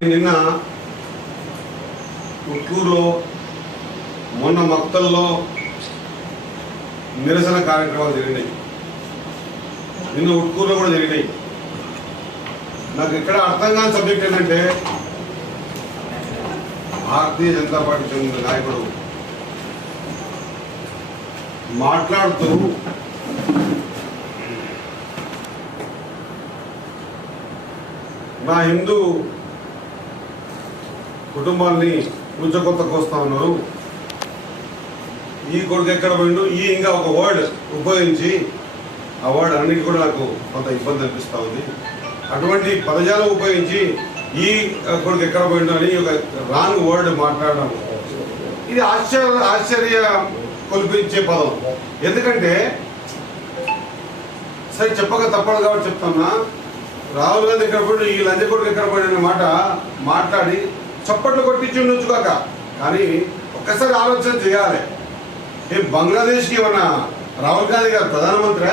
నిన్న ఉట్కూరులో మొన్న మక్తల్లో నిరసన కార్యక్రమాలు జరిగినాయి. నిన్న ఉట్కూరులో కూడా జరిగినాయి. నాకు ఇక్కడ అర్థం కాని సబ్జెక్ట్ ఏంటంటే భారతీయ జనతా పార్టీ చెందిన నాయకుడు మాట్లాడుతూ నా హిందూ కుటుంబాన్ని ఉంచకొత్తకు వస్తా ఉన్నారు. ఈ కొడుకు ఎక్కడ పోయిండు? ఈ ఇంకా ఒక వర్డ్ ఉపయోగించి ఆ వర్డ్ అన్నిటి కూడా నాకు కొంత ఇబ్బంది అనిపిస్తూ ఉంది. అటువంటి పదజాలం ఉపయోగించి ఈ కొడుకు ఎక్కడ పోయిండు అని ఒక రాంగ్ వర్డ్ మాట్లాడడం. ఇది ఆశ్చర్య ఆశ్చర్య కొల్పించే పదం. ఎందుకంటే సరే చెప్పక తప్పదు కాబట్టి చెప్తున్నా. రాహుల్ గాంధీ ఎక్కడ పోయి ఈ లంజ కొడుకు ఎక్కడ పోయిన మాట మాట్లాడి చప్పట్లు కొట్టించి ఉండొచ్చు కాక కానీ ఒక్కసారి ఆలోచన చేయాలి. ఏ బంగ్లాదేశ్కి ఏమన్నా రాహుల్ గాంధీ గారు ప్రధానమంత్రి?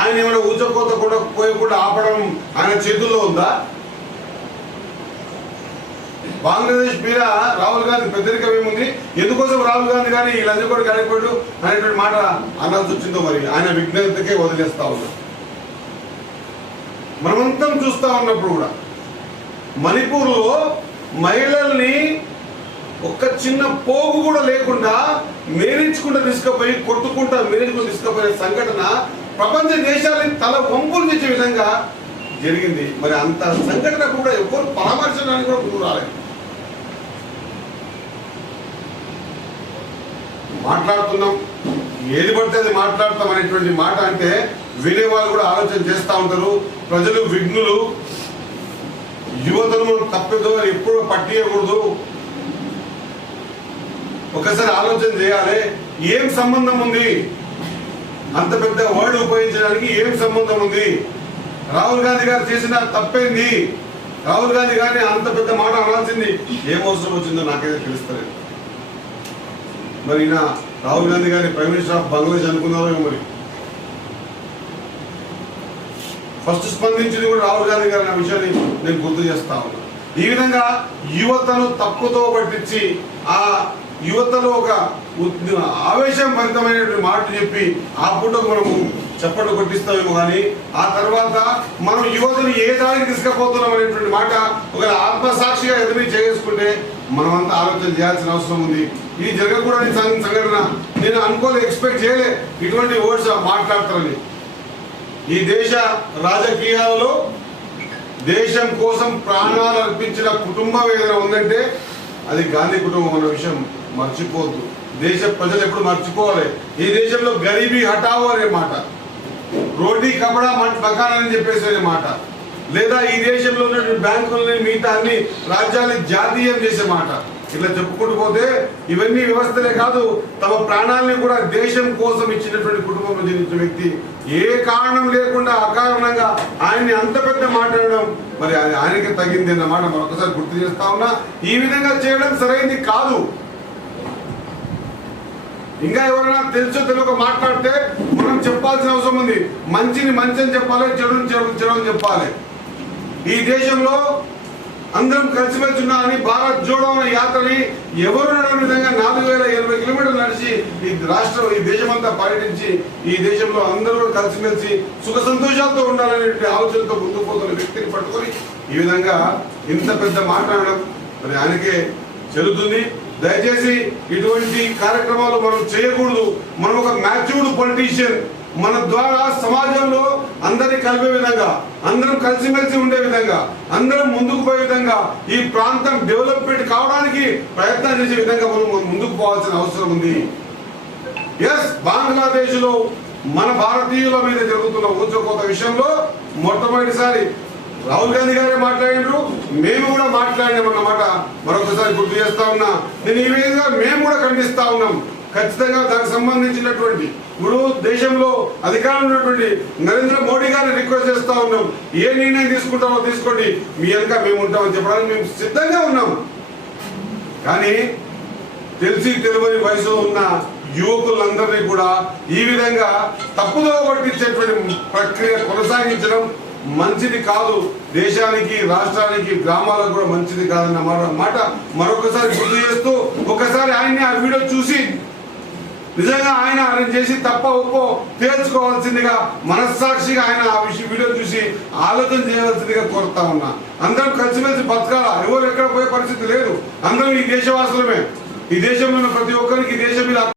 ఆయన ఏమైనా ఊచకోత కూడా పోయకుండా ఆపడం ఆయన చేతుల్లో ఉందా? బంగ్లాదేశ్ మీద రాహుల్ గాంధీ పెద్దరికం ఏముంది? ఎందుకోసం రాహుల్ గాంధీ గారి ఈ లంజకోడు కడిపోయాడు అనేటువంటి మాట అనాల్సి వచ్చిందో మరి? ఆయన విజ్ఞతకే వదిలేస్తా ఉన్నారు. మనమంతం చూస్తా ఉన్నప్పుడు కూడా మణిపూర్లో మహిళల్ని ఒక్క చిన్న పోగు కూడా లేకుండా మేరించుకుంటూ తీసుకుపోయి కొట్టుకుంటా మేరించుకుంటూ తీసుకుపోయే సంఘటన ప్రపంచ దేశాలని తల వంపులు తెచ్చే విధంగా జరిగింది. మరి అంత సంఘటన కూడా ఎవరు పరామర్శడానికి కూడా ముందు రాలేదు. మాట్లాడుతున్నాం. ఏది పడితే అది మాట్లాడతాం అనేటువంటి మాట అంటే వినే వాళ్ళు కూడా ఆలోచన చేస్తూ ఉంటారు. ప్రజలు విఘ్నులు. యువతను మనం తప్పిదో ఎప్పుడు పట్టియకూడదు. ఒకసారి ఆలోచన చేయాలి ఏం సంబంధం ఉంది? అంత పెద్ద వర్డ్ ఉపయోగించడానికి ఏం సంబంధం ఉంది? రాహుల్ గాంధీ గారు చేసిన తప్పేంది? రాహుల్ గాంధీ గారిని అంత పెద్ద మాట అనాల్సింది ఏం అవసరం వచ్చిందో నాకైతే తెలుస్తలేదు. మరి ఈయన రాహుల్ గాంధీ గారిని ప్రైమ్ మినిస్టర్ ఆఫ్ బంగ్లాదేశ్ అనుకున్నారో మరి? ఫస్ట్ స్పందించింది కూడా రాహుల్ గాంధీ గారి అనే విషయాన్ని నేను గుర్తు చేస్తా ఈ విధంగా యువతను తప్పుతో పట్టించి ఆ యువతలో ఒక ఉద్- ఆవేశం భరితమైనటువంటి మాట చెప్పి ఆ పూటకు మనము చప్పట్లు కొట్టిస్తామేమో కానీ ఆ తర్వాత మనం యువతను ఏ దారికి తీసుకుపోతున్నాం అనేటువంటి మాట ఒక ఆత్మసాక్షిగా ఎదురు చేసుకుంటే మనమంతా ఆలోచన చేయాల్సిన అవసరం ఉంది. ఇది జరగకూడని సంఘటన. నేను అనుకోలే ఎక్స్పెక్ట్ చేయలే ఇటువంటి వర్డ్స్ మాట్లాడతారని. ఈ దేశ రాజకీయాలలో దేశం కోసం ప్రాణాలు అర్పించిన కుటుంబం ఏదైనా ఉందంటే అది గాంధీ కుటుంబం అన్న విషయం మర్చిపోవద్దు. దేశ ప్రజలు ఎప్పుడు మర్చిపోవాలి. ఈ దేశంలో గరీబీ హటావో అనే మాట. రోటీ కపడా మట్ అని చెప్పేసి అనే మాట. లేదా ఈ దేశంలో ఉన్నటువంటి బ్యాంకులని మిగతా అన్ని రాజ్యాన్ని జాతీయం చేసే మాట. ఇట్లా చెప్పుకుంటూ పోతే ఇవన్నీ వ్యవస్థలే కాదు తమ ప్రాణాలని కూడా దేశం కోసం ఇచ్చినటువంటి కుటుంబంలో జనించిన వ్యక్తి ఏ కారణం లేకుండా అకారణంగా ఆయన్ని అంత పెద్ద మాట్లాడడం మరి అది ఆయనకి తగింది అన్నమాట మరొకసారి గుర్తు చేస్తా ఉన్నా. ఈ విధంగా చేయడం సరైనది కాదు. ఇంకా ఎవరైనా తెలుసో తెలియక మాట్లాడితే మనం చెప్పాల్సిన అవసరం ఉంది. మంచిని మంచి అని చెప్పాలి చెడుని చెడు చెడు అని చెప్పాలి. ఈ దేశంలో అందరం కలిసిమెలిసి ఉన్నామని భారత్ జోడో అనే యాత్రని ఎవరు విధంగా నాలుగు వేల ఇరవై కిలోమీటర్లు నడిచి ఈ రాష్ట్రం ఈ దేశమంతా పర్యటించి ఈ దేశంలో అందరూ కలిసిమెలిసి సుఖ సంతోషాలతో ఉండాలనే ఆలోచనతో ముందుకు పోతున్న వ్యక్తిని పట్టుకొని ఈ విధంగా ఇంత పెద్ద మాట్లాడడం మరి ఆయనకే చెల్లుతుంది. దయచేసి ఇటువంటి కార్యక్రమాలు మనం చేయకూడదు. మనం ఒక మ్యాచ్యూర్డ్ పొలిటీషియన్. మన ద్వారా సమాజంలో అందరి కలిపే విధంగా అందరం కలిసిమెలిసి ఉండే విధంగా అందరం ముందుకు పోయే విధంగా ఈ ప్రాంతం డెవలప్మెంట్ కావడానికి ప్రయత్నం చేసే విధంగా మనం ముందుకు పోవాల్సిన అవసరం ఉంది. ఎస్ బంగ్లాదేశ్లో మన భారతీయుల మీద జరుగుతున్న ఊచకోత విషయంలో మొట్టమొదటిసారి రాహుల్ గాంధీ గారే మాట్లాడినారు. మేము కూడా మాట్లాడినాం అన్నమాట. మరొకసారి గుర్తు చేస్తా ఉన్నా. నేను ఈ విధంగా మేము కూడా ఖండిస్తా ఉన్నాం. ఖచ్చితంగా దానికి సంబంధించినటువంటి ఇప్పుడు దేశంలో అధికారం ఉన్నటువంటి నరేంద్ర మోడీ గారిని రిక్వెస్ట్ చేస్తా ఉన్నాం. ఏ నిర్ణయం తీసుకుంటామో తీసుకోండి. మీ వెనక మేము ఉంటామని చెప్పడానికి మేము సిద్ధంగా ఉన్నాం. కానీ తెలిసి తెలియని వయసులో ఉన్న యువకులందరినీ కూడా ఈ విధంగా తప్పుదో పట్టించేటువంటి ప్రక్రియ కొనసాగించడం మంచిది కాదు. దేశానికి రాష్ట్రానికి గ్రామాలకు కూడా మంచిది కాదన్న మాట- మాట మరొకసారి గుర్తు చేస్తూ ఒకసారి ఆయన్ని ఆ వీడియో చూసి నిజంగా ఆయన ఆయన చేసి తప్ప ఒప్పో తేల్చుకోవాల్సిందిగా మనస్సాక్షిగా ఆయన ఆ విషయం వీడియో చూసి ఆలోచన చేయవలసిందిగా కోరుతా ఉన్నా. అందరం కలిసిమెలిసి బతకాల? ఎవరు ఎక్కడ పోయే పరిస్థితి లేదు. అందరం ఈ దేశవాసులమే. ఈ దేశంలో ప్రతి ఒక్కరికి ఈ దేశం మీద